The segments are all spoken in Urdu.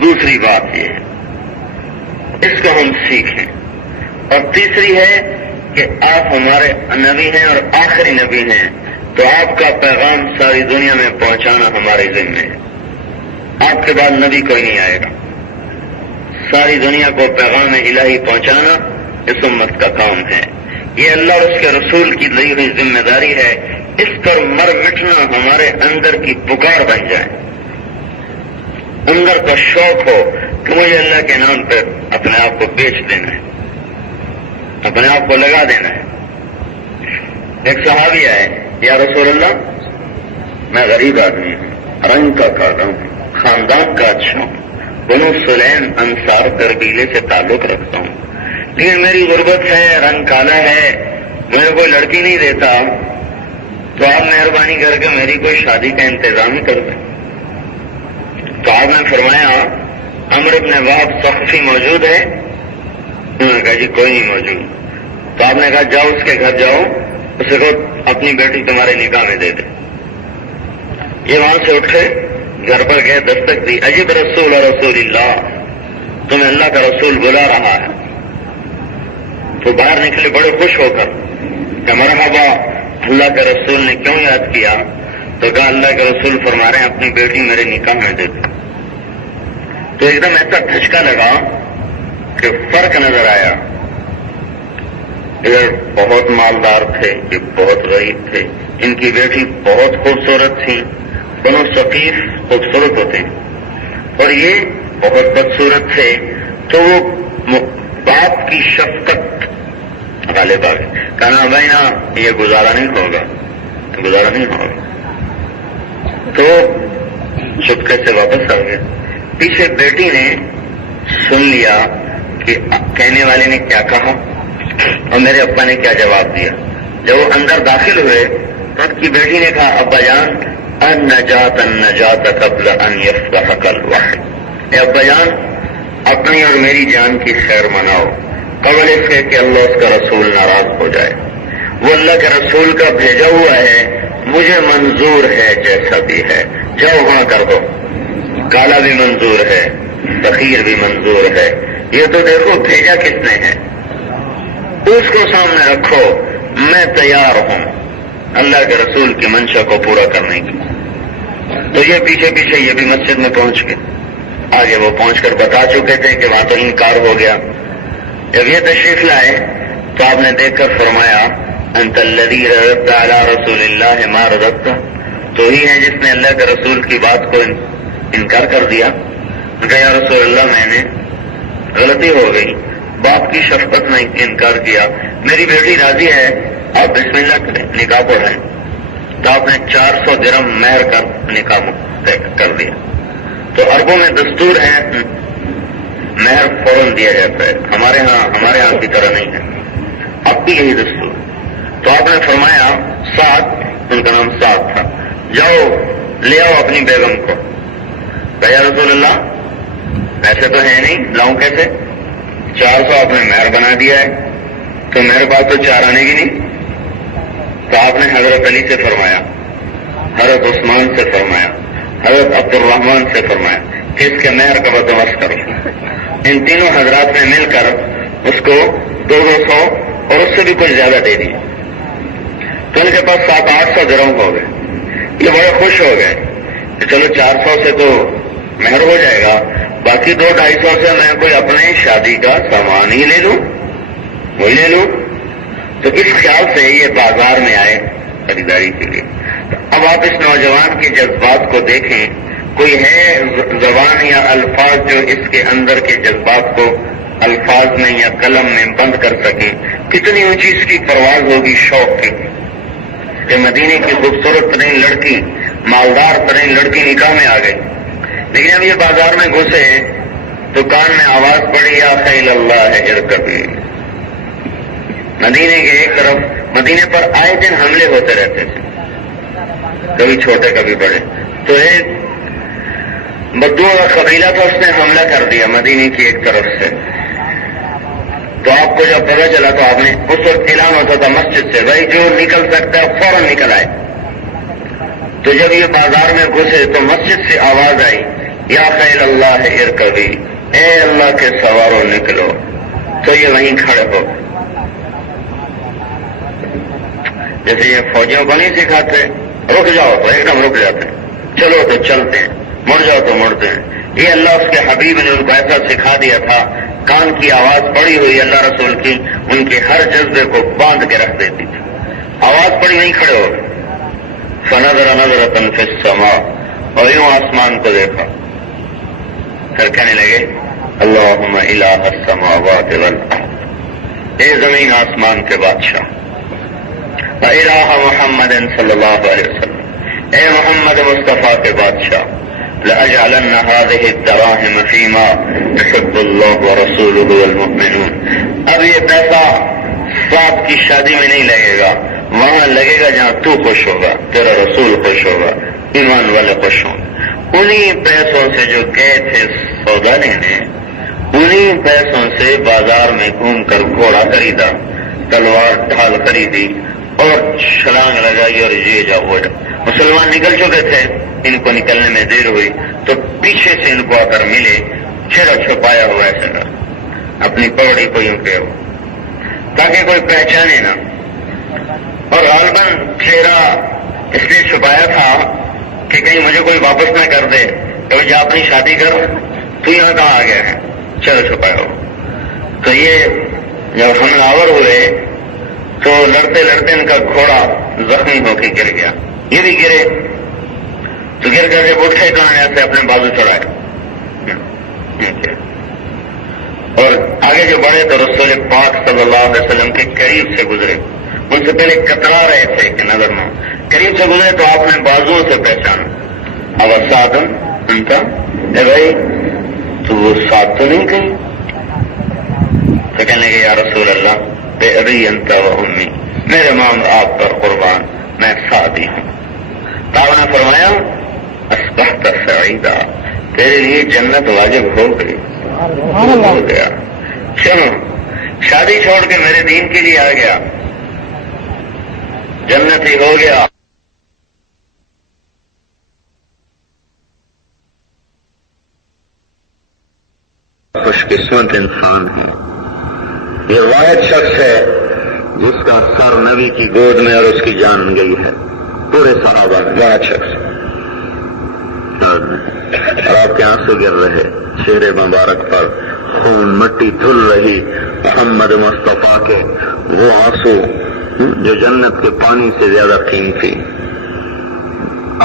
دوسری بات یہ ہے اس کو ہم سیکھیں، اور تیسری ہے کہ آپ ہمارے نبی ہیں اور آخری نبی ہیں، تو آپ کا پیغام ساری دنیا میں پہنچانا ہمارے ذمہ ہے۔ آپ کے بعد نبی کوئی نہیں آئے گا، ساری دنیا کو پیغام الہی پہنچانا اس امت کا کام ہے۔ یہ اللہ اور اس کے رسول کی دی ہوئی ذمہ داری ہے، اس پر مر مٹنا ہمارے اندر کی پکار بن جائے، اندر کا شوق ہو کہ مجھے اللہ کے نام پر اپنے آپ کو بیچ دینا ہے، اپنے آپ کو لگا دینا ہے۔ ایک صحابی آئے، یا رسول اللہ میں غریب آدمی ہوں، رنگ کا کالا ہوں، خاندان کا اچھا ہوں، بنو سلیم انصار قبیلے سے تعلق رکھتا ہوں، لیکن میری غربت ہے، رنگ کالا ہے، مجھے کوئی لڑکی نہیں دیتا، تو آپ مہربانی کر کے میری کوئی شادی کا انتظام ہی کر دیں۔ تو آپ نے فرمایا عمرو بن وہب ثقفی موجود ہے؟ انہوں نے کہا جی کوئی نہیں موجود۔ تو آپ نے کہا جاؤ اس کے گھر جاؤ، اسے کو اپنی بیٹی تمہارے نکاح میں دے دے۔ یہ وہاں سے اٹھے، گھر پر گئے، دستک دی، عجب رسول رسول اللہ، تمہیں اللہ کا رسول بلا رہا ہے۔ تو باہر نکلے بڑے خوش ہو کر کہ مرحبا، اللہ کے رسول نے کیوں یاد کیا؟ تو کہا اللہ کے رسول فرما رہے ہیں اپنی بیٹی میرے نکاح میں دے دے۔ تو ایک دم ایسا دھچکا لگا کہ فرق نظر آیا، ادھر بہت مالدار تھے، یہ بہت غریب تھے، ان کی بیٹی بہت خوبصورت تھی، بنو ثقیف خوبصورت ہوتے ہیں، اور یہ بہت بدصورت تھے، تو وہ باپ کی شفقت غالب آ گئی، کہنا بھائی نا یہ گزارا نہیں ہوگا، گزارا نہیں ہوگا۔ تو چپکے سے واپس آ گئے۔ پیچھے بیٹی نے سن لیا کہ کہنے والے نے کیا کہا اور میرے ابا نے کیا جواب دیا۔ جب وہ اندر داخل ہوئے تو ان کی بیٹی نے کہا ابا جان النجات النجات قبل ان یفتحک الوحی، اے ابا جان اپنی اور میری جان کی خیر مناؤ قبل اس کے کہ اللہ اس کا رسول ناراض ہو جائے۔ وہ اللہ کے رسول کا بھیجا ہوا ہے، مجھے منظور ہے جیسا بھی ہے، جاؤ وہاں کر دو، کالا بھی منظور ہے، فقیر بھی منظور ہے، یہ تو دیکھو بھیجا کس نے ہے، اس کو سامنے رکھو، میں تیار ہوں اللہ کے رسول کی منشا کو پورا کرنے کی۔ تو یہ پیچھے پیچھے یہ بھی مسجد میں پہنچ گئے، آگے وہ پہنچ کر بتا چکے تھے کہ وہاں تو انکار ہو گیا۔ جب یہ تشریف لائے تو آپ نے دیکھ کر فرمایا انت الذی رددت علی رسول اللہ ما رددت، تو ہی ہے جس نے اللہ کے رسول کی بات کو انکار کر دیا۔ کہ یا رسول اللہ میں نے غلطی ہو گئی، باپ کی شفقت میں انکار کیا، میری بیٹی راضی ہے، آپ بسم اللہ کریں، نکاح پڑھائیں۔ تو آپ نے 400 درہم مہر کر نکاح کر دیا۔ تو عربوں میں دستور ہے مہر فوراً دیا جاتا ہے، ہمارے ہاں کی طرح نہیں ہے، اب بھی یہی دستور۔ تو آپ نے فرمایا سعد، ان کا نام سعد تھا، جاؤ لے آؤ اپنی بیگم کو۔ کہ یا رسول اللہ ایسے تو ہے نہیں، لاؤں کیسے؟ 400 آپ نے مہر بنا دیا ہے، تو میرے پاس تو 4 آنے گی نہیں۔ تو آپ نے حضرت علی سے فرمایا، حضرت عثمان سے فرمایا، حضرت عبد الرحمان سے فرمایا کہ اس کے مہر کا بندوبست کرو۔ ان تینوں حضرات نے مل کر اس کو 200 اور اس سے بھی کچھ زیادہ دے دی، تو ان کے پاس 700-800 درہم ہو گئے۔ یہ بڑے خوش ہو گئے کہ چلو 400 سے تو مہر ہو جائے گا، باقی 200-250 سے میں کوئی اپنے شادی کا سامان ہی لے لوں، وہی لے لوں۔ تو اس خیال سے یہ بازار میں آئے خریداری کے لیے۔ اب آپ اس نوجوان کے جذبات کو دیکھیں، کوئی ہے زبان یا الفاظ جو اس کے اندر کے جذبات کو الفاظ میں یا قلم میں بند کر سکے؟ کتنی اونچی اس کی پرواز ہوگی شوق کی کہ مدینے کی خوبصورت ترین لڑکی، مالدار ترین لڑکی نکاح میں آ گئی۔ لیکن اب یہ بازار میں گھسے تو کان میں آواز پڑی یا خیل اللہ ارکبی۔ مدینے کے ایک طرف مدینے پر آئے دن حملے ہوتے رہتے تھے، کبھی چھوٹے کبھی بڑے۔ تو ایک بدو کا قبیلہ تھا، اس نے حملہ کر دیا مدینے کی ایک طرف سے۔ تو آپ کو جب پتہ چلا تو آپ نے اس وقت اعلان ہوتا تھا مسجد سے، بھائی جو نکل سکتا ہے فوراً نکل آئے۔ تو جب یہ بازار میں گھسے تو مسجد سے آواز آئی یا خیل اللہ ارکبی، اے اللہ کے سواروں نکلو، تو یہ وہیں کھڑے ہو. جیسے یہ فوجیوں کو نہیں سکھاتے رک جاؤ تو ایک دم رک جاتے ہیں، چلو تو چلتے ہیں، مڑ جاؤ تو مڑتے ہیں. یہ اللہ اس کے حبیب نے ان کو ایسا سکھا دیا تھا، کان کی آواز پڑی ہوئی اللہ رسول کی ان کے ہر جذبے کو باندھ کے رکھ دیتی تھی. آواز پڑی وہیں کھڑے ہو گئے. فنظر نظرۃ فی السماء، اور یوں آسمان کو دیکھا، پھر کہنے لگے اللہم الہ السماوات والارض، اے زمین آسمان کے بادشاہ، وَإِلَٰهَ مُحَمَّدٍ صلی اللہ علیہ وسلم، اے محمد مصطفیٰ کے بادشاہ، لَأَجْعَلَنَّ هَٰذِهِ الدَّرَاهِمَ فِي مَا يُحِبُّ اللَّهُ وَرَسُولُهُ وَالْمُؤْمِنُونَ. اب یہ پیسہ صاحب کی شادی میں نہیں لگے گا، وہاں لگے گا جہاں تو خوش ہوگا، تیرا رسول خوش ہوگا، ایمان والے خوش ہوں. انہی پیسوں سے جو گئے تھے سودا لینے، انہی پیسوں سے بازار میں گھوم کر گھوڑا خریدا، تلوار ڈھال خریدی اور چھلانگ لگائی اور یہ جا وہ جا. مسلمان نکل چکے تھے، ان کو نکلنے میں دیر ہوئی تو پیچھے سے ان کو آ کر ملے، چہرہ چھپایا ہوا ایسے کر اپنی پگڑی کو یوں کہ تاکہ کوئی پہچانے نہ. اور غالباً چہرہ اس لیے چھپایا تھا کہ کہیں مجھے کوئی واپس نہ کر دے کہ جا اپنی شادی کر، تو یہاں کہاں آ گیا ہے، چہرہ چھپایا ہو. تو یہ جب حملہ آور ہوئے تو لڑتے لڑتے ان کا گھوڑا زخمی ہو کے گر گیا، یہ بھی گرے تو گر کر جب اٹھے کہاں ایسے اپنے بازو چڑھائے اور آگے جو بڑھے تو رسول پاک صلی اللہ علیہ وسلم کے قریب سے گزرے. ان سے پہلے کترا رہے تھے کہ نظر نہ، قریب سے گزرے تو آپ نے بازوؤں سے پہچانا. اب ساتن ان کا اے بھائی تو وہ ساتھ تو نہیں کہیں؟ تو کہنے لگے یا رسول اللہ بے ابی انت و امی، میرے ماں آپ پر قربان، میں سعدی ہوں. تو آپ نے فرمایا اصبحت سعیدا، تیرے لیے جنت واجب ہو گئی، ہو گیا. چلو شادی چھوڑ کے میرے دین کے لیے آ گیا، جنت ہی ہو گیا. خوش قسمت انسان ہے، یہ واحد شخص ہے جس کا سر نبی کی گود میں اور اس کی جان گئی ہے. پورے صحابہ واحد شخص، اور آپ کے آنسو گر رہے، چہرے مبارک پر خون مٹی دھل رہی. محمد مصطفیٰ کے وہ آنسو جو جنت کے پانی سے زیادہ قیمتی،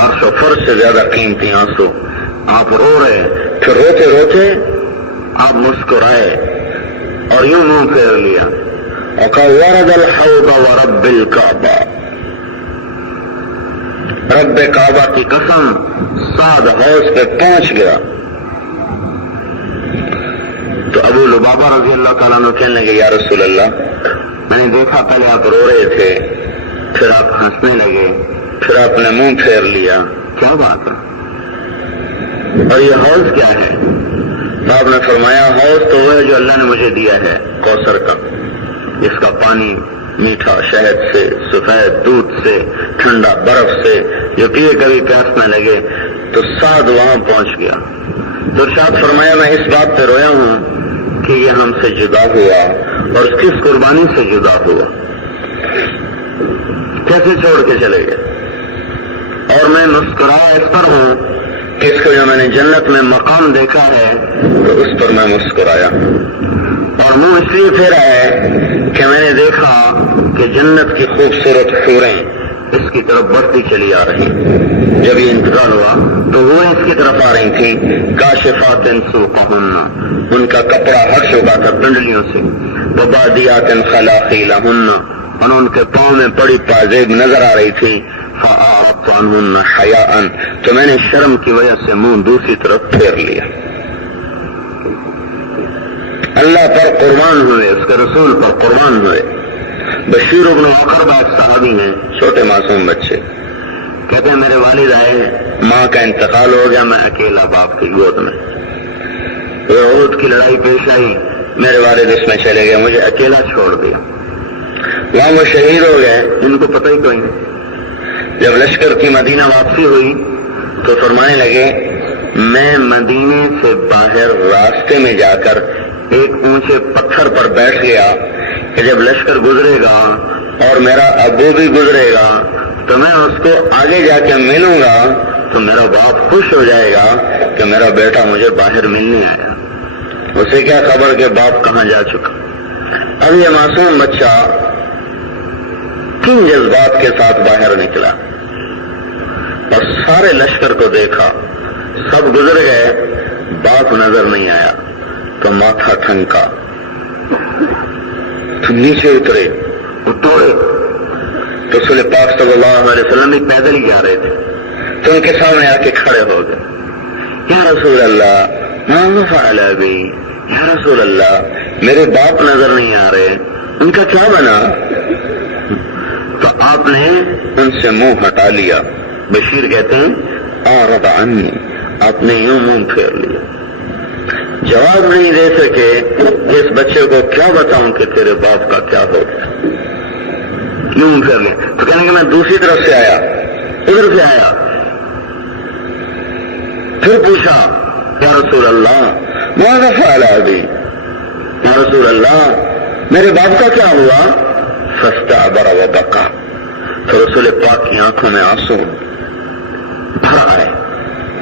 عرش و فرش سے زیادہ قیمتی آنسو. آپ رو رہے، پھر روتے روتے آپ مسکرائے اور یوں منہ پھیر لیا وقال ورد الحوض ورب الکعبہ، رب کعبہ کی قسم سعد حوض پہ پہنچ گیا. تو ابو لبابہ رضی اللہ تعالیٰ عنہ کہنے لگے یا رسول اللہ، میں نے دیکھا پہلے آپ رو رہے تھے، پھر آپ ہنسنے لگے، پھر آپ نے منہ پھیر لیا، کیا بات ہے؟ اور یہ حوض کیا ہے؟ تو آپ نے فرمایا حوض تو وہ ہے جو اللہ نے مجھے دیا ہے، کوثر کا، جس کا پانی میٹھا شہد سے، سفید دودھ سے، ٹھنڈا برف سے، جو پیے کبھی پیاس نہ لگے. تو سعد وہاں پہنچ گیا. تو ارشاد فرمایا میں اس بات پہ رویا ہوں کہ یہ ہم سے جدا ہوا اور اس کی قربانی سے جدا ہوا، کیسے چھوڑ کے چلے گئے. اور میں مسکرایا اس پر ہوں کہ اس کو جو میں نے جنت میں مقام دیکھا ہے تو اس پر میں مسکرایا. اور منہ اس لیے پھیرا ہے کہ میں نے دیکھا کہ جنت کی خوبصورت حوریں اس کی طرف بڑھتی چلی آ رہی. جب یہ انتقال ہوا تو وہ اس کی طرف آ رہی تھیں، کاشفات سوقہن، ان کا کپڑا ہٹ چکا تھا ڈنڈلیوں سے، وبادیات خلاخیلہن، اور ان کے پاؤں میں بڑی پازیب نظر آ رہی تھی. فأعرضت عنہن حیاء، تو میں نے شرم کی وجہ سے منہ دوسری طرف پھیر لیا. اللہ پر قربان ہوئے، اس کے رسول پر قربان ہوئے. بشیر ابن عقربہ ایک صحابی ہیں، چھوٹے معصوم بچے، کہتے ہیں میرے والد آئے، ماں کا انتقال ہو گیا، میں اکیلا باپ کی گود میں. احد کی لڑائی پیش آئی، میرے والد اس میں چلے گئے، مجھے اکیلا چھوڑ دیا. وہاں وہ شہید ہو گئے، ان کو پتہ ہی کوئی نہیں. جب لشکر کی مدینہ واپسی ہوئی تو فرمانے لگے میں مدینے سے باہر راستے میں جا کر ایک اونچے پتھر پر بیٹھ گیا کہ جب لشکر گزرے گا اور میرا ابو بھی گزرے گا تو میں اس کو آگے جا کے ملوں گا تو میرا باپ خوش ہو جائے گا کہ میرا بیٹا مجھے باہر ملنے آیا. اسے کیا خبر کہ باپ کہاں جا چکا. اب یہ معصوم بچہ کن جذبات کے ساتھ باہر نکلا اور سارے لشکر کو دیکھا, سب گزر گئے, باپ نظر نہیں آیا تو ماتھا ٹھنکا, تو نیچے اترے, دوڑے تو رسول پاک صلی اللہ علیہ وسلم بھی پیدل ہی جا رہے تھے تو ان کے سامنے آ کے کھڑے ہو گئے. یا رسول اللہ ما فعل ابی, یا رسول اللہ میرے باپ نظر نہیں آ رہے, ان کا کیا بنا؟ تو آپ نے ان سے منہ ہٹا لیا. بشیر کہتے ہیں اعرض عنی, آپ نے یوں منہ پھیر لیا, جواب نہیں دے سکے کہ اس بچے کو کیا بتاؤں کہ تیرے باپ کا کیا ہو گیا. یوں منہ پھیر لیا. تو کہنے کہ میں دوسری طرف سے آیا, ادھر سے آیا. پھر پوچھا یا رسول اللہ ماذا فعل ابی, یا رسول اللہ میرے باپ کا کیا ہوا؟ فاستعبر وبکا, تو رسول پاک کی آنکھوں میں آنسو بھر آئے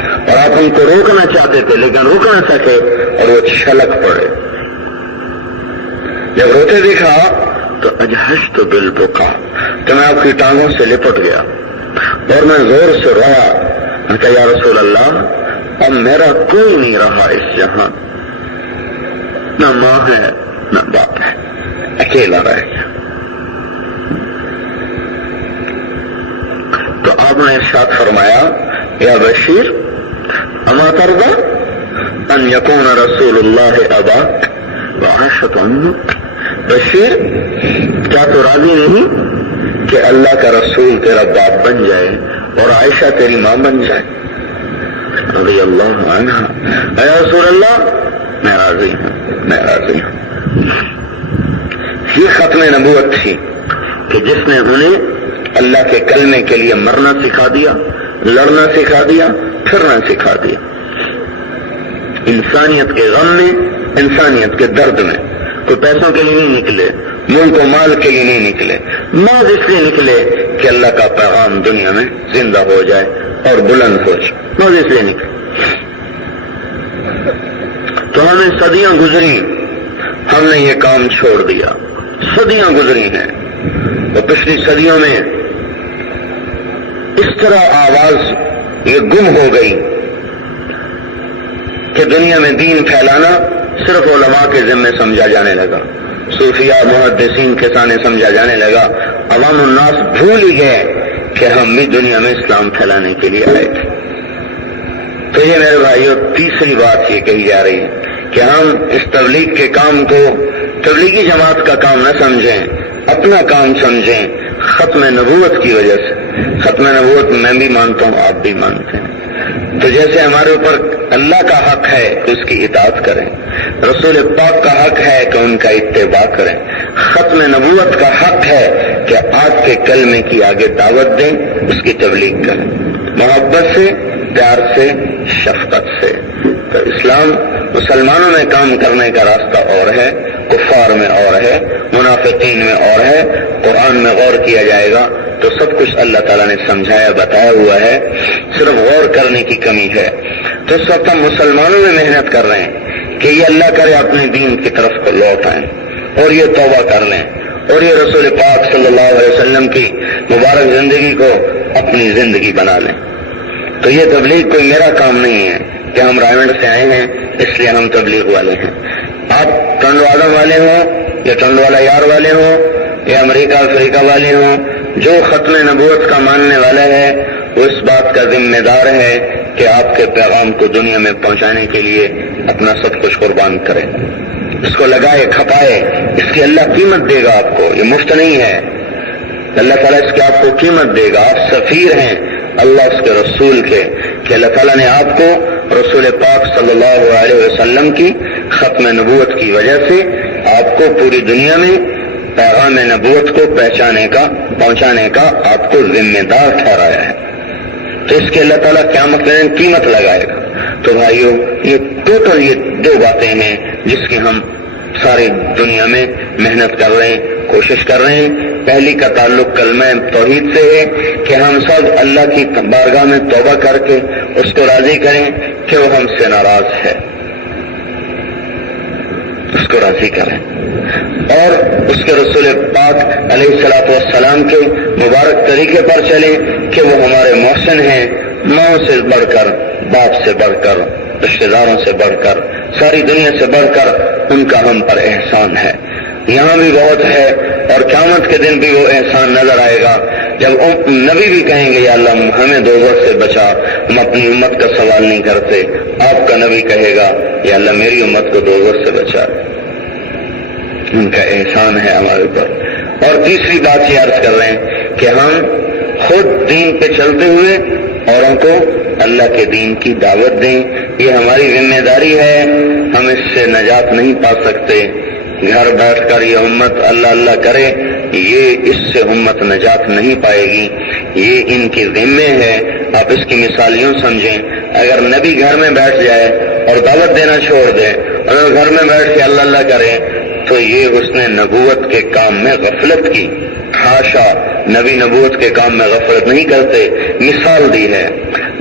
اور آپ ان کو روکنا چاہتے تھے لیکن روک نہ سکے اور وہ چھلک پڑے. جب روتے دیکھا تو اجہشت بالبکا, تو میں آپ کی ٹانگوں سے لپٹ گیا اور میں زور سے رویا. میں کہا یا رسول اللہ اب میرا کوئی نہیں رہا اس جہاں, نہ ماں ہے نہ باپ ہے, اکیلا رہ گیا. تو آپ نے ارشاد فرمایا یا بشیر اما ترضى ان يكون رسول اللہ اباک وعائشۃ امک. بشیر کیا تو راضی نہیں کہ اللہ کا رسول تیرا باپ بن جائے اور عائشہ تیری ماں بن جائے؟ رضی اللہ عنہ. اے رسول اللہ میں راضی ہوں, میں راضی ہوں. یہ ختم نبوت تھی کہ جس نے انہیں اللہ کے کلمے کے لیے مرنا سکھا دیا, لڑنا سکھا دیا, پھرنا سکھا دیا. انسانیت کے غم میں, انسانیت کے درد میں. کوئی پیسوں کے لیے نہیں نکلے, ملک و مال کے لیے نہیں نکلے, محض اس لیے نکلے کہ اللہ کا پیغام دنیا میں زندہ ہو جائے اور بلند ہو جائے, محض اس لیے نکلے. تو ہمیں صدیاں گزری, ہم نے یہ کام چھوڑ دیا. صدیاں گزری ہیں, اور پچھلی صدیوں میں اس طرح آواز یہ گم ہو گئی کہ دنیا میں دین پھیلانا صرف علماء کے ذمے سمجھا جانے لگا, صوفیاء محدثین کے سامنے سمجھا جانے لگا. عوام الناس بھول ہی گئے کہ ہم بھی دنیا میں اسلام پھیلانے کے لیے آئے تھے. تو یہ میرے بھائیوں تیسری بات یہ کہی جا رہی ہے کہ ہم اس تبلیغ کے کام کو تبلیغی جماعت کا کام نہ سمجھیں, اپنا کام سمجھیں. ختم نبوت کی وجہ سے, ختم نبوت میں بھی مانتا ہوں, آپ بھی مانتے ہیں, تو جیسے ہمارے اوپر اللہ کا حق ہے کہ اس کی اطاعت کریں, رسول پاک کا حق ہے کہ ان کا اتباع کریں, ختم نبوت کا حق ہے کہ آپ کے کلمے کی آگے دعوت دیں, اس کی تبلیغ کریں, محبت سے, پیار سے, شفقت سے. تو اسلام مسلمانوں میں کام کرنے کا راستہ اور ہے, کفار میں اور ہے, منافقین میں اور ہے. قرآن میں غور کیا جائے گا تو سب کچھ اللہ تعالیٰ نے سمجھایا بتایا ہوا ہے, صرف غور کرنے کی کمی ہے. تو اس وقت ہم مسلمانوں میں محنت کر رہے ہیں کہ یہ اللہ کرے اپنے دین کی طرف کو لوٹ آئیں اور یہ توبہ کر لیں اور یہ رسول پاک صلی اللہ علیہ وسلم کی مبارک زندگی کو اپنی زندگی بنا لیں. تو یہ تبلیغ کوئی میرا کام نہیں ہے کہ ہم رائمنڈ سے آئے ہیں اس لیے ہم تبلیغ والے ہیں. آپ ٹنڈوالا والے ہوں یا ٹنڈوالا یار والے ہوں یا امریکہ افریقہ والے ہوں, جو ختم نبوت کا ماننے والا ہے وہ اس بات کا ذمہ دار ہے کہ آپ کے پیغام کو دنیا میں پہنچانے کے لیے اپنا سب کچھ قربان کرے, اس کو لگائے کھپائے. اس کی اللہ قیمت دے گا آپ کو, یہ مفت نہیں ہے. اللہ تعالیٰ اس کی آپ کو قیمت دے گا. آپ سفیر ہیں اللہ اس کے رسول کے, کہ اللہ تعالیٰ نے آپ کو رسول پاک صلی اللہ علیہ وسلم کی ختم نبوت کی وجہ سے آپ کو پوری دنیا میں پیغام نبوت کو پہنچانے کا آپ کو ذمہ دار ٹھہرایا ہے. تو اس کے اللہ تعالیٰ قیامت میں قیمت لگائے گا. تو بھائیو یہ ٹوٹل یہ دو باتیں ہیں جس کی ہم ساری دنیا میں محنت کر رہے ہیں، کوشش کر رہے ہیں۔ پہلی کا تعلق کلمہ توحید سے ہے کہ ہم سب اللہ کی بارگاہ میں توبہ کر کے اس کو راضی کریں کہ وہ ہم سے ناراض ہے، اس کو راضی کریں، اور اس کے رسول پاک علیہ الصلوۃ والسلام کے مبارک طریقے پر چلیں کہ وہ ہمارے محسن ہیں، ماں سے بڑھ کر، باپ سے بڑھ کر، رشتے داروں سے بڑھ کر، ساری دنیا سے بڑھ کر ان کا ہم پر احسان ہے۔ یہاں بھی بہت ہے، اور قیامت کے دن بھی وہ احسان نظر آئے گا جب نبی بھی کہیں گے یا اللہ ہمیں دوزخ سے بچا، ہم اپنی امت کا سوال نہیں کرتے۔ آپ کا نبی کہے گا یا اللہ میری امت کو دوزخ سے بچا، ان کا احسان ہے ہمارے اوپر۔ اور تیسری بات یہ عرض کر رہے ہیں کہ ہم خود دین پہ چلتے ہوئے اوروں کو اللہ کے دین کی دعوت دیں، یہ ہماری ذمہ داری ہے، ہم اس سے نجات نہیں پا سکتے۔ گھر بیٹھ کر یہ امت اللہ اللہ کرے، یہ اس سے امت نجات نہیں پائے گی، یہ ان کے ذمے ہے۔ آپ اس کی مثال یوں سمجھیں، اگر نبی گھر میں بیٹھ جائے اور دعوت دینا چھوڑ دے، اور گھر میں بیٹھ کے اللہ اللہ کرے تو یہ اس نے نبوت کے کام میں غفلت کی۔ حاشا، نبی نبوت کے کام میں غفلت نہیں کرتے۔ مثال دی ہے،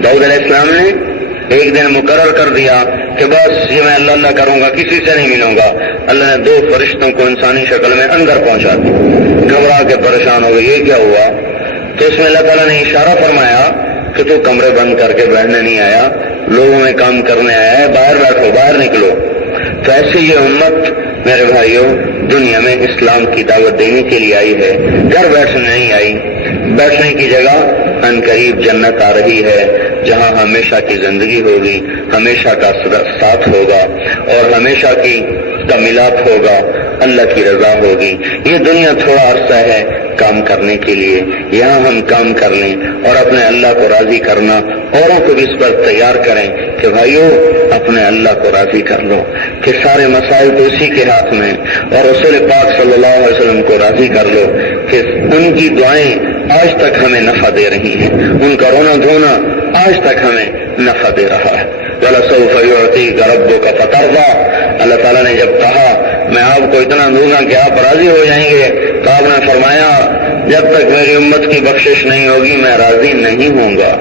داؤد علیہ السلام نے ایک دن مقرر کر دیا کہ بس یہ میں اللہ اللہ کروں گا، کسی سے نہیں ملوں گا۔ اللہ نے 2 فرشتوں کو انسانی شکل میں اندر پہنچا دیا، گھبرا کے پریشان ہو گئے، یہ کیا ہوا؟ تو اس میں اللہ تعالیٰ نے اشارہ فرمایا کہ تو کمرے بند کر کے بیٹھنے نہیں آیا، لوگوں میں کام کرنے آیا ہے، باہر بیٹھو، باہر نکلو۔ تو ایسے یہ امت میرے بھائیوں دنیا میں اسلام کی دعوت دینے کے لیے آئی ہے، گھر بیٹھنے نہیں آئی۔ بیٹھنے کی جگہ ان قریب جنت آ رہی ہے، جہاں ہمیشہ کی زندگی ہوگی، ہمیشہ کا ساتھ ہوگا، اور ہمیشہ کا ملاپ ہوگا، اللہ کی رضا ہوگی۔ یہ دنیا تھوڑا عرصہ ہے کام کرنے کے لیے، یہاں ہم کام کر لیں اور اپنے اللہ کو راضی کرنا، اوروں کو بھی اس پر تیار کریں کہ بھائیو اپنے اللہ کو راضی کر لو، کہ سارے مسائل تو اسی کے ہاتھ میں، اور رسول پاک صلی اللہ علیہ وسلم کو راضی کر لو کہ ان کی دعائیں آج تک ہمیں نفع دے رہی ہیں، ان کا رونا دھونا آج تک ہمیں نفع دے رہا ہے۔ وَلَسَوْفَ يُعْطِيكَ رَبُّكَ فَتَرْضَىٰ، اللہ تعالیٰ نے جب کہا میں آپ کو اتنا دوں گا کہ آپ راضی ہو جائیں گے، تو آپ نے فرمایا جب تک میری امت کی بخشش نہیں ہوگی میں راضی نہیں ہوں گا۔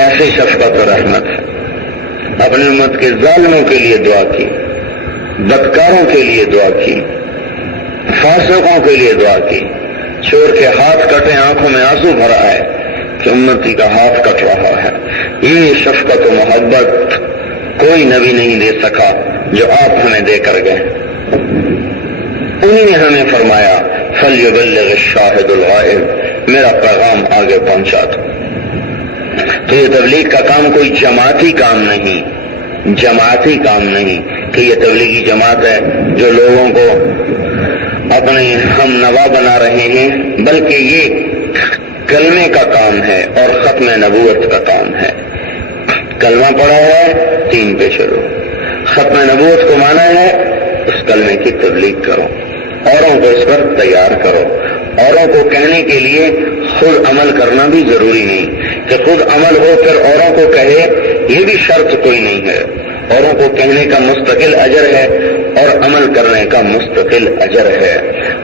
ایسی شفقت و رحمت ہے۔ اپنی امت کے ظالموں کے لیے دعا کی، بدکاروں کے لیے دعا کی، فاسقوں کے لیے دعا کی، چور کے ہاتھ کٹے آنکھوں میں آنسو بھرا ہے کہ امتی کا ہاتھ کٹ رہا ہے۔ یہ شفقت و محبت کوئی نبی نہیں دے سکا جو آپ ہمیں دے کر گئے۔ انہی نے ہمیں فرمایا فَلْيُبَلِّغِ الشَّاهِدُ الْغَائِبُ، میرا پیغام آگے پہنچا دو۔ تو یہ تبلیغ کا کام کوئی جماعتی کام نہیں، جماعتی کام نہیں کہ یہ تبلیغی جماعت ہے جو لوگوں کو اپنے ہم نوا بنا رہے ہیں، بلکہ یہ کلمے کا کام ہے اور ختم نبوت کا کام ہے۔ کلمہ پڑھا ہے، دین پہ چلو، ختم نبوت کو مانا ہے، اس کلمے کی تبلیغ کرو، اوروں کو اس پر تیار کرو۔ اوروں کو کہنے کے لیے خود عمل کرنا بھی ضروری نہیں کہ خود عمل ہو پھر اوروں کو کہے، یہ بھی شرط کوئی نہیں ہے۔ اوروں کو کہنے کا مستقل اجر ہے اور عمل کرنے کا مستقل اجر ہے۔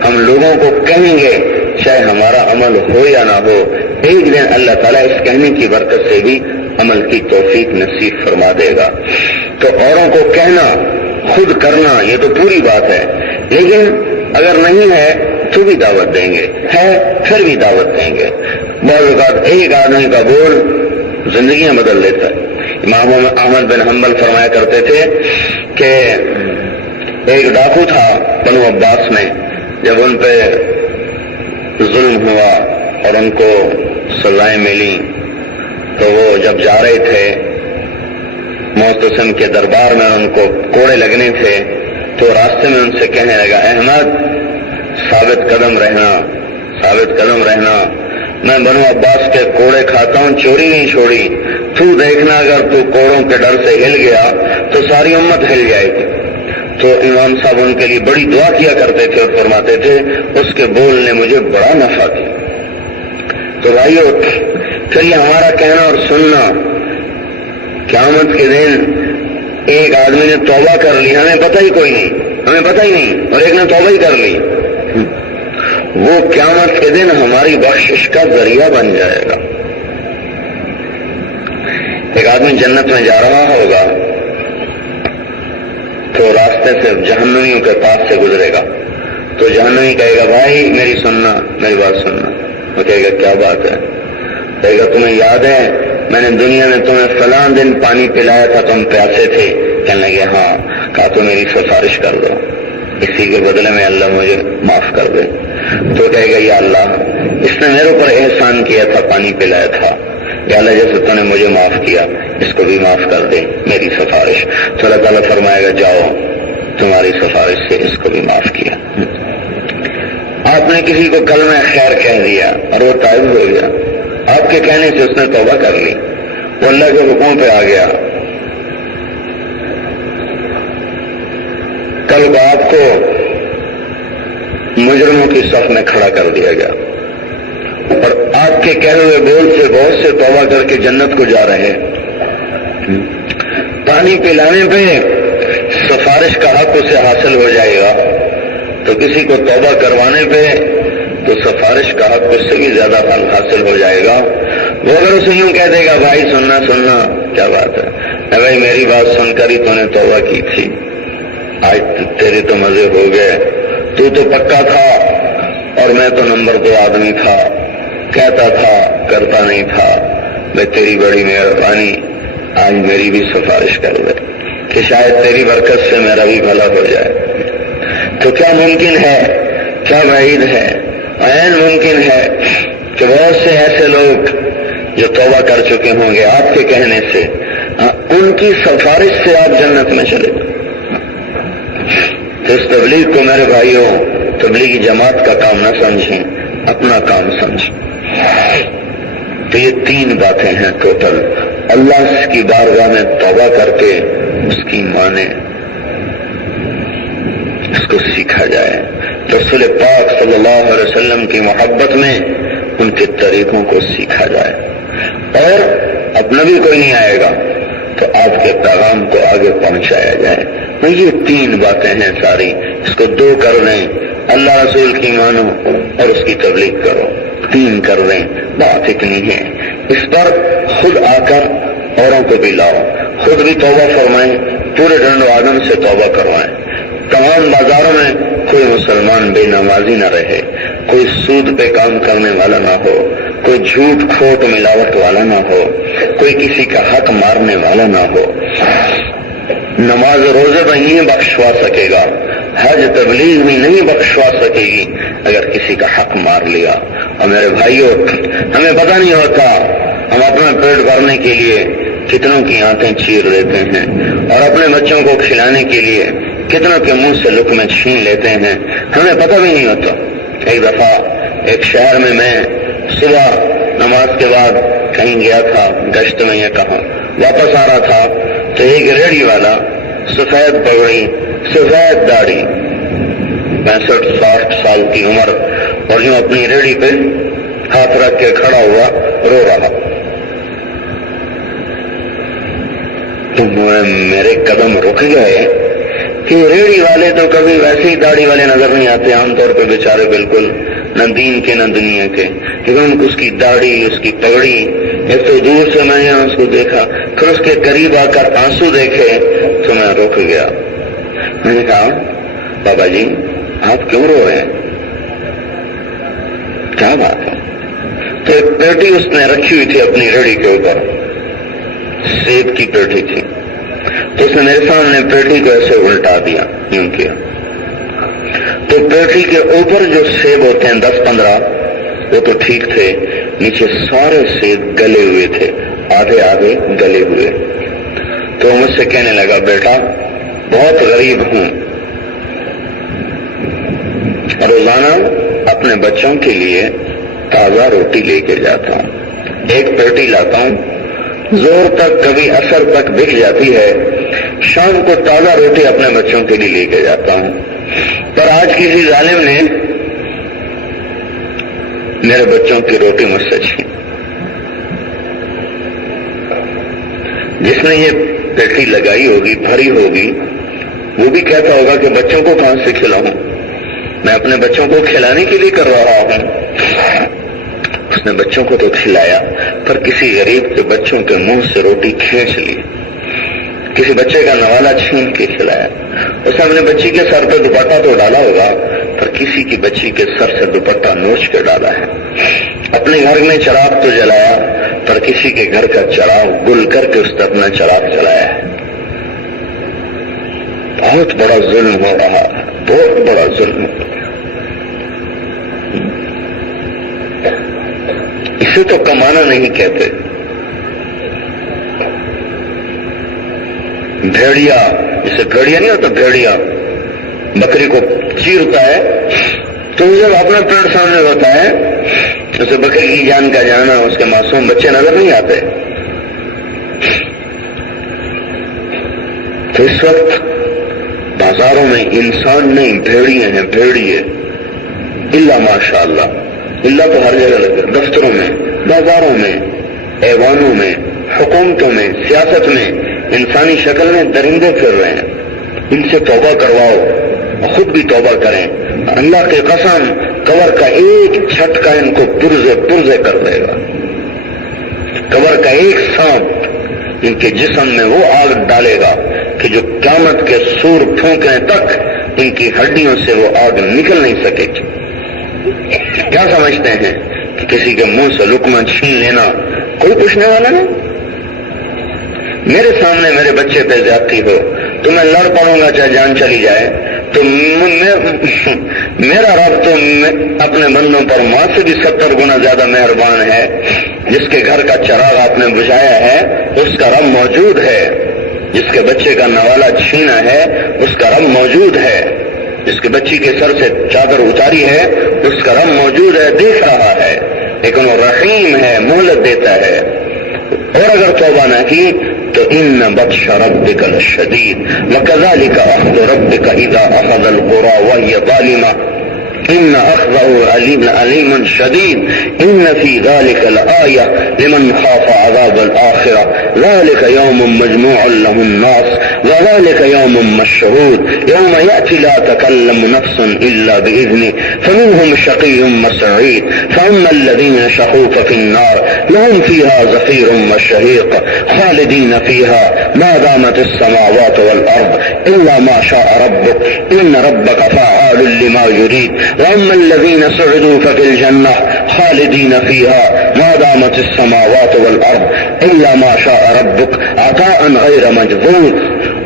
ہم لوگوں کو کہیں گے چاہے ہمارا عمل ہو یا نہ ہو، ایک دن اللہ تعالیٰ اس کہنے کی برکت سے بھی عمل کی توفیق نصیب فرما دے گا۔ تو اوروں کو کہنا، خود کرنا، یہ تو پوری بات ہے، لیکن اگر نہیں ہے تو بھی دعوت دیں گے، ہے پھر بھی دعوت دیں گے۔ بعض اوقات ایک آدمی کا بول زندگیاں بدل دیتا ہے۔ امام احمد بن حنبل فرمایا کرتے تھے کہ ایک ڈاکو تھا بنو عباس میں، جب ان پہ ظلم ہوا اور ان کو سزائیں ملی تو وہ جب جا رہے تھے معتصم کے دربار میں، ان کو کوڑے لگنے تھے تو راستے میں ان سے کہنے لگا احمد ثابت قدم رہنا، ثابت قدم رہنا، میں بنو عباس کے کوڑے کھاتا ہوں، چوری نہیں چھوڑی، تو دیکھنا اگر تو کوڑوں کے ڈر سے ہل گیا تو ساری امت ہل جائے گی۔ تو امام صاحب ان کے لیے بڑی دعا کیا کرتے تھے اور فرماتے تھے اس کے بول نے مجھے بڑا نفع دیا۔ تو بھائیو پھر یہ ہمارا کہنا اور سننا، قیامت کے دن ایک آدمی نے توبہ کر لی، ہمیں پتہ ہی کوئی نہیں، ہمیں پتہ ہی نہیں، اور ایک نے توبہ ہی کر لی، وہ قیامت کے دن ہماری بخشش کا ذریعہ بن جائے گا۔ ایک آدمی جنت میں جا رہا ہوگا تو راستے سے جہنمیوں کے پاس سے گزرے گا، تو جہنمی کہے گا بھائی میری سننا، میری بات سننا۔ وہ کہے گا کیا بات ہے؟ کہے گا تمہیں یاد ہے میں نے دنیا میں تمہیں فلاں دن پانی پلایا تھا، تم پیاسے تھے؟ کہنے لگے ہاں۔ کہا تو میری سفارش کر دو، اسی کے بدلے میں اللہ مجھے معاف کر دے۔ تو کہے گا یا اللہ اس نے میرے اوپر احسان کیا تھا، پانی پلایا تھا، یا اللہ جیسے تو نے مجھے معاف کیا اس کو بھی معاف کر دے، میری سفارش۔ تو اللہ تعالیٰ فرمائے گا جاؤ تمہاری سفارش سے اس کو بھی معاف کیا۔ آپ نے کسی کو کلمہ خیر کہہ دیا اور وہ تائب ہو گیا، آپ کے کہنے سے اس نے توبہ کر لی، وہ اللہ کے حکم پہ آ گیا، کل کو آپ کو مجرموں کی صف میں کھڑا کر دیا گیا اور آپ کے کہے ہوئے بول سے بہت سے توبہ کر کے جنت کو جا رہے ہیں، پانی پلانے پہ سفارش کا حق اسے حاصل ہو جائے گا، تو کسی کو توبہ کروانے پہ تو سفارش کا حق اس سے بھی زیادہ حاصل ہو جائے گا۔ وہ اگر اسے یوں کہہ دے گا بھائی سننا سننا، کیا بات ہے اے بھائی میری بات سن کر ہی تو نے توبہ کی تھی، آج تیرے تو مزے ہو گئے، تو پکا تھا اور میں تو نمبر 2 آدمی تھا، کہتا تھا کرتا نہیں تھا، میں تیری بڑی مہربانی آج میری بھی سفارش کر دے کہ شاید تیری برکت سے میرا بھی بھلا ہو جائے۔ تو کیا ممکن ہے، کیا بعید ہے، عین ممکن ہے کہ بہت سے ایسے لوگ جو توبہ کر چکے ہوں گے آپ کے کہنے سے، ان کی سفارش سے آپ جنت میں چلے جائیں۔ تو اس تبلیغ کو میرے بھائیوں تبلیغی جماعت کا کام نہ سمجھیں، اپنا کام سمجھیں۔ تو یہ 3 باتیں ہیں ٹوٹل، اللہ کی بارگاہ میں توبہ کر کے اس کی مانے، اس کو سیکھا جائے، رسول پاک صلی اللہ علیہ وسلم کی محبت میں ان کے طریقوں کو سیکھا جائے، اور اب نبی کوئی نہیں آئے گا تو آپ کے پیغام کو آگے پہنچایا جائے۔ یہ 3 باتیں ہیں ساری، اس کو 2 کر لیں، اللہ رسول کی مانو اور اس کی تبلیغ کرو، 3 کر لیں، بات اتنی ہے۔ اس پر خود آ کر اوروں کو بھی لاؤ، خود بھی توبہ فرمائیں، پورے ڈنڈ و آدم سے توبہ کروائیں۔ تمام بازاروں میں کوئی مسلمان بے نمازی نہ رہے، کوئی سود پہ کام کرنے والا نہ ہو، کوئی جھوٹ کھوٹ ملاوٹ والا نہ ہو، کوئی کسی کا حق مارنے والا نہ ہو۔ نماز روزے میں نہیں بخشوا سکے گا، حج تبلیغ میں نہیں بخشوا سکے گی اگر کسی کا حق مار لیا۔ اور میرے بھائیوں ہمیں پتہ نہیں ہوتا ہم اپنا پیٹ بھرنے کے لیے کتنوں کی آنتیں چیر دیتے ہیں اور اپنے بچوں کو کھلانے کے لیے کتنوں کے منہ سے لقمے چھین لیتے ہیں، ہمیں پتہ بھی نہیں ہوتا۔ ایک دفعہ ایک شہر میں صبح نماز کے بعد کہیں گیا تھا گشت میں، یہ کہاں واپس آ رہا تھا تو ایک ریڑھی والا، سفید پگڑی، سفید داڑھی، 65-60 سال کی عمر، اور یوں اپنی ریڑھی پہ ہاتھ رکھ کے کھڑا ہوا رو رہا۔ تو میرے قدم رک گئے کہ ریڑھی والے تو کبھی ویسے ہی داڑھی والے نظر نہیں آتے، عام طور پہ بیچارے بالکل نہ دین کے نہ دنیا کے، لیکن اس کی داڑھی، اس کی پگڑی، ایک تو دور سے میں نے اس کو دیکھا، پھر اس کے قریب آ کر آنسو دیکھے تو میں رک گیا۔ میں نے کہا بابا جی آپ کیوں رو رہے ہیں، کیا بات ہے؟ تو ایک پیٹی اس نے رکھی ہوئی تھی اپنی ریڑھی کے اوپر، سیب کی پیٹی تھی، تو اس نے میرے سامنے پیٹی کو ایسے الٹا دیا، یوں کیا، تو پیٹی کے اوپر جو سیب ہوتے ہیں 10-15 وہ تو ٹھیک تھے، نیچے سارے سیب گلے ہوئے تھے، آدھے آدھے گلے ہوئے۔ تو مجھ سے کہنے لگا بیٹا بہت غریب ہوں، روزانہ اپنے بچوں کے لیے تازہ روٹی لے کے جاتا ہوں، ایک پیٹی لاتا ہوں، زور تک کبھی عصر تک بک جاتی ہے، شام کو تازہ روٹی اپنے بچوں کے لیے لے کے جاتا ہوں، پر آج کسی ظالم نے میرے بچوں کی روٹی مجھ سے چھین۔ جس نے یہ پیٹھی لگائی ہوگی، بھری ہوگی، وہ بھی کہتا ہوگا کہ بچوں کو کہاں سے کھلاؤں، میں اپنے بچوں کو کھلانے کے لیے کر رہا ہوں۔ اس نے بچوں کو تو کھلایا، پر کسی غریب کے بچوں کے منہ سے روٹی کھینچ لی، کسی بچے کا نوالا چھین کے کھلایا۔ اس نے اپنے بچی کے سر پہ دوپٹہ تو ڈالا ہوگا، پر کسی کی بچی کے سر سے دوپٹہ نوچ کے ڈالا ہے۔ اپنے گھر میں چراغ تو جلایا، پر کسی کے گھر کا چراغ گل کر کے اس نے اپنا چراغ جلایا ہے۔ بہت بڑا ظلم ہو رہا ہے، بہت بڑا ظلم ہو رہا ہے۔ اسے تو کمانا نہیں کہتے۔ بھیڑیا، جسے بھیڑیا نہیں ہوتا، بھیڑیا بکری کو چیرتا ہے تو جب اپنا پیڑ سامنے ہوتا ہے اسے بکری کی جان کا جانا، اس کے معصوم بچے نظر نہیں آتے۔ تو اس وقت بازاروں میں انسان نہیں، بھیڑیے ہیں، بھیڑیے، اللہ ماشاء اللہ، اللہ تو ہر جگہ لگے، دفتروں میں، بازاروں میں، ایوانوں میں، حکومتوں میں، سیاست میں انسانی شکل میں درندے پھر رہے ہیں۔ ان سے توبہ کرواؤ، خود بھی توبہ کریں۔ اللہ کی قسم، کور کا ایک جھٹکا ان کو پرزے پرزے کر دے گا۔ کور کا ایک سانپ ان کے جسم میں وہ آگ ڈالے گا کہ جو قیامت کے سور پھونکنے تک ان کی ہڈیوں سے وہ آگ نکل نہیں سکے گی۔ کیا سمجھتے ہیں کہ کسی کے منہ سے لقمہ چھین لینا کوئی پوچھنے والا نہیں؟ میرے سامنے میرے بچے پہ زیادتی ہو تو میں لڑ پڑوں گا چاہے جان چلی جائے، تو میرا رب تو اپنے بندوں پر ماں سے بھی 70 گنا زیادہ مہربان ہے۔ جس کے گھر کا چراغ آپ نے بجھایا ہے اس کا رب موجود ہے، جس کے بچے کا نوالا چھینا ہے اس کا رب موجود ہے، جس کے بچی کے سر سے چادر اتاری ہے اس کا رب موجود ہے، دیکھ رہا ہے، لیکن وہ رحیم ہے، مہلت دیتا ہے۔ اور اگر توبہ نہ کی تو ان بطش ربک لشدید وکذلک اخذ ربک اذا اخذ القرى وهي ظالمة ان اخذه علیم شدید ان فی ذلک لآیة لمن خاف عذاب الآخرة ذلك یوم مجموع له الناس وذلك یوم مشهود یوم یأتی لا تکلم نفس الا بإذنه فمنهم شقی وسعید فاما الذین شقوا ففی النار لهم فيها زفیر وشهیق خالدین فيها ما دامت السماوات والارض الا ما شاء ربك ان ربك فعال لما يريد واما الذين سعدوا ففي الجنة خالدين فيها ما دامت السماوات والارض الا ما شاء ربك عطاء غير مجذوذ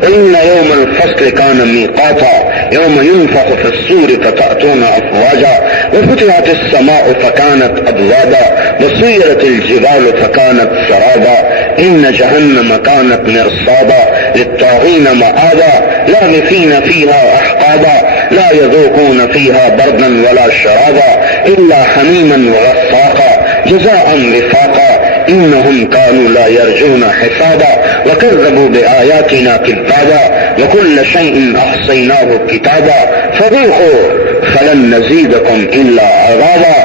ان يوم الفصل كان ميقاتا يوم ينفخ في الصور فتأتون افواجا وفتحت السماء فكانت ابوابا وسيرت الجبال فكانت سرابا ان جهنم كانت مرصادا للطاغين مآبا لابثين فيها احقابا لا يذوقون فيها بردا ولا شرابا الا حميما وغساقا جزاء وفاقا انهم كانوا لا يرجون حسابا وكذبوا بآياتنا كذابا وكل شيء احصيناه كتابا فذوقوا فلن نزيدكم الا عذابا۔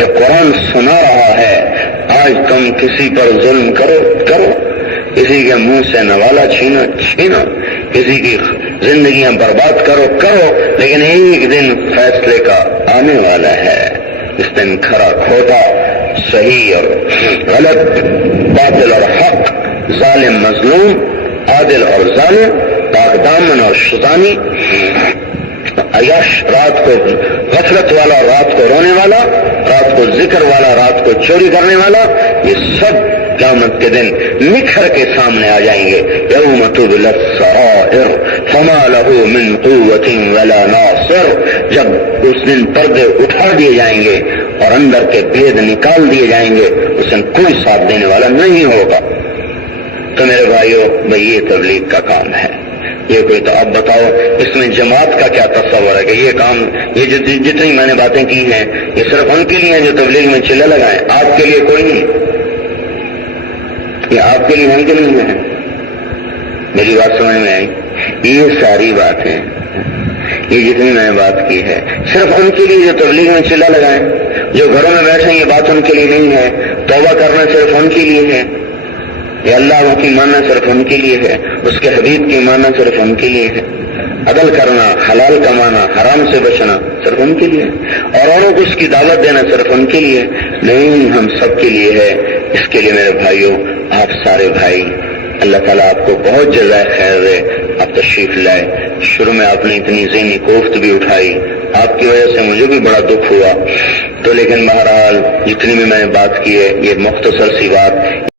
یہ قرآن سنا رہا ہے آج تم کسی پر ظلم کرو، کسی کے منہ سے نوالا چھینو، کسی کی زندگیاں برباد کرو، لیکن ایک دن فیصلے کا آنے والا ہے۔ اس دن کھرا کھوٹا، صحیح اور غلط، باطل اور حق، ظالم مظلوم، عادل اور ظالم، پاک دامن اور شیطانی، عیاش رات کو غفلت والا، رات کو رونے والا، رات کو ذکر والا، رات کو چوری کرنے والا، یہ سب قیامت کے دن نکھر کے سامنے آ جائیں گے۔ یوم تبلی السرائر فما له من قوت ولا ناصر، جب اس دن پردے اٹھا دیے جائیں گے اور اندر کے بھید نکال دیے جائیں گے، اس دن کوئی ساتھ دینے والا نہیں ہوگا۔ تو میرے بھائیو، بھئی یہ تبلیغ کا کام ہے۔ یہ کوئی تو اب بتاؤ اس میں جماعت کا کیا تصور ہے کہ یہ کام، یہ جتنی میں نے باتیں کی ہیں یہ صرف ان کے لیے ہیں جو تبلیغ میں چلے لگائیں، آپ کے لیے کوئی نہیں، یہ آپ کے لیے ہیں کہ نہیں ہے؟ میری بات سمجھ میں آئی؟ یہ ساری باتیں، یہ جتنی میں نے بات کی ہے صرف ان کے لیے جو تبلیغ میں چلا لگائیں، جو گھروں میں بیٹھیں یہ بات ان کے لیے نہیں ہے، توبہ کرنا صرف ان کے لیے ہے۔ یہ اللہ کی ماننا صرف ان کے لیے ہے، اس کے حبیب کی ماننا صرف ان کے لیے ہے، عدل کرنا، حلال کمانا، حرام سے بچنا صرف ان کے لیے ہے، اور اوروں کو اس کی دعوت دینا صرف ان کے لیے نہیں، ہم سب کے لیے ہے۔ اس کے لیے میرے بھائیوں، آپ سارے بھائی، اللہ تعالیٰ آپ کو بہت جزائے خیر دے، آپ تشریف لائے۔ شروع میں آپ نے اتنی ذہنی کوفت بھی اٹھائی، آپ کی وجہ سے مجھے بھی بڑا دکھ ہوا، تو لیکن بہرحال جتنی بھی میں نے بات کی ہے، یہ مختصر سی بات